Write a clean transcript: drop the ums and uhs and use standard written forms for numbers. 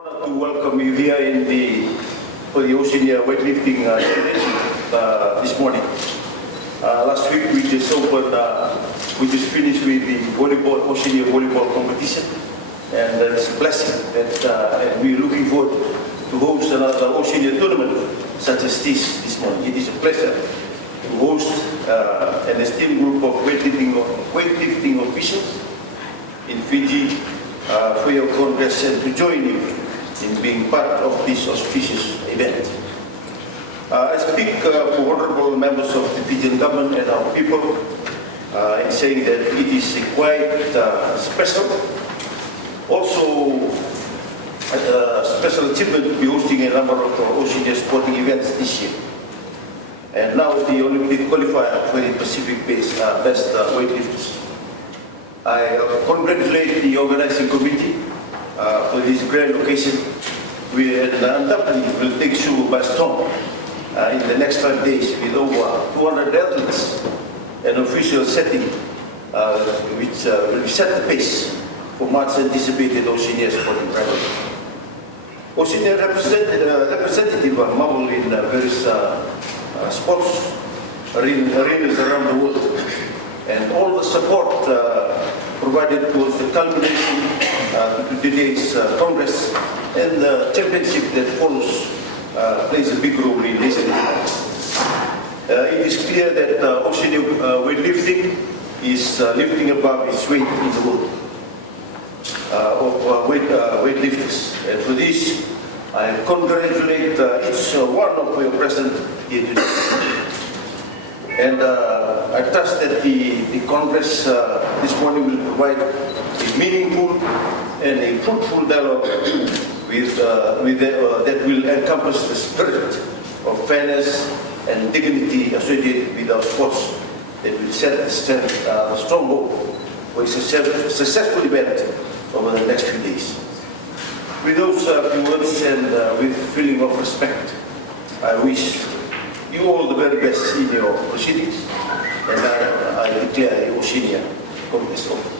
To welcome you here for the Oceania Weightlifting event this morning. Last week we just finished with the Oceania volleyball competition, and it's a blessing that and we're looking forward to host another Oceania tournament such as this morning. It is a pleasure to host an esteemed group of weightlifting officials in Fiji for your congress and to join you in being part of this auspicious event. I speak for honorable members of the Fijian government and our people in saying that it is quite special. Also, a special achievement to be hosting a number of Oceania sporting events this year. And now the Olympic qualifier for the Pacific-based best weightlifters. I congratulate the organizing committee for this grand occasion. We undoubtedly will take you by storm in the next 5 days with over 200 athletes, an official setting which will set the pace for much anticipated Oceania sporting rivalry. Oceania representative marvel in various sports arenas around the world, and all the support provided towards the culmination to today's Congress and the championship that follows plays a big role in Laisenia. It is clear that Oceania Weightlifting is lifting above its weight in the world of weightlifters. And for this, I congratulate each one of you present here today. And I trust that the Congress this morning will provide a meaningful and a fruitful dialogue that will encompass the spirit of fairness and dignity associated with our sports, that will set a strong hope for a successful event over the next few days. With those few words and with a feeling of respect, I wish you all the very best in your proceedings, and I declare Oceania Congress open.